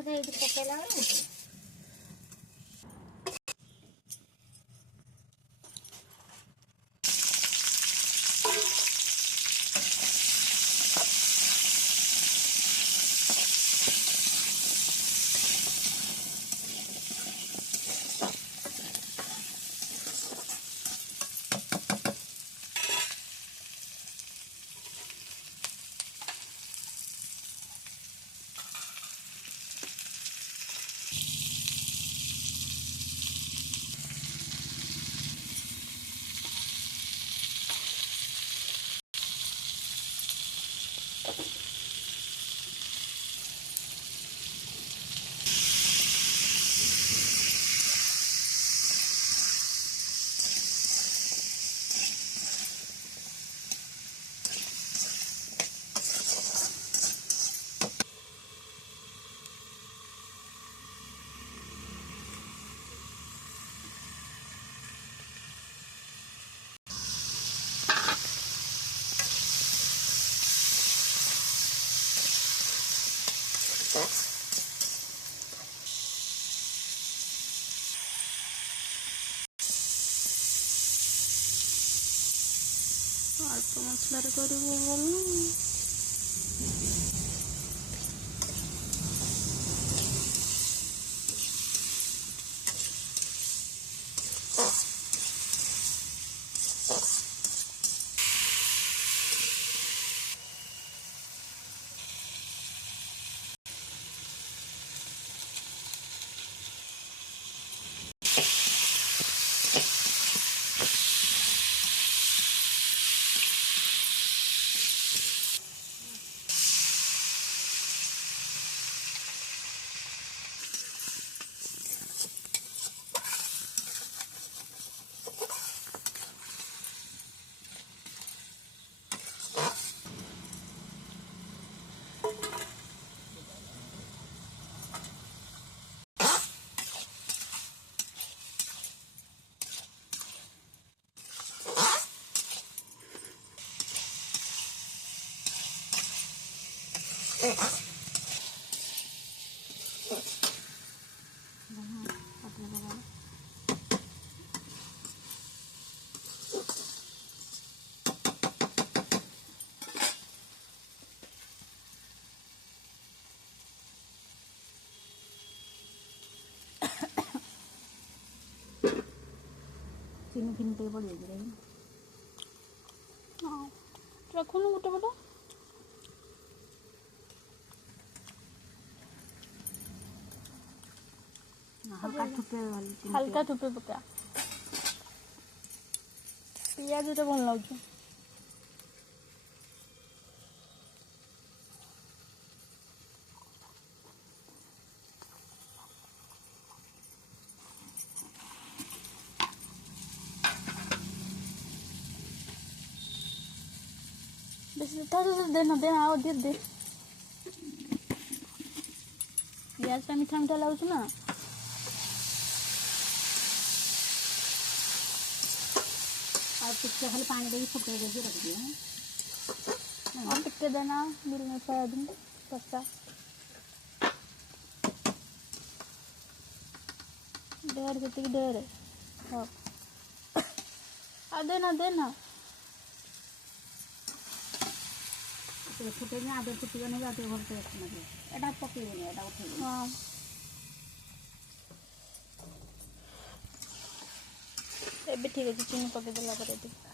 ଔଷଧ ଏଇଠି ପକେଇଲା ବେଳକୁ ଅଳ୍ପ ମସଲାରେ କରିବୁ ଭଲ। ଚିନି ଫିନି ଟିକେ ପଡ଼ିଯାଇଛି ହଁ ରଖୁନୁ ଗୋଟେ ପଟ ହାଲକା ଠୁପେ ପକା ପିଆଜଟା ଭଲ ଲାଗୁଛି। बेसी देना आओ दे गैस टा मीठा मीठा लगुच ना खाली पानी देके फुटे देके रख दिया और टिके देना मिल में सोयाबीन कच्चा ढेर के ढेर आ देना फुटे आगे फुटने आगे भलसे एटा पकड़े एटा उठे हाँ ए ठीक है चिनी पकईदेला।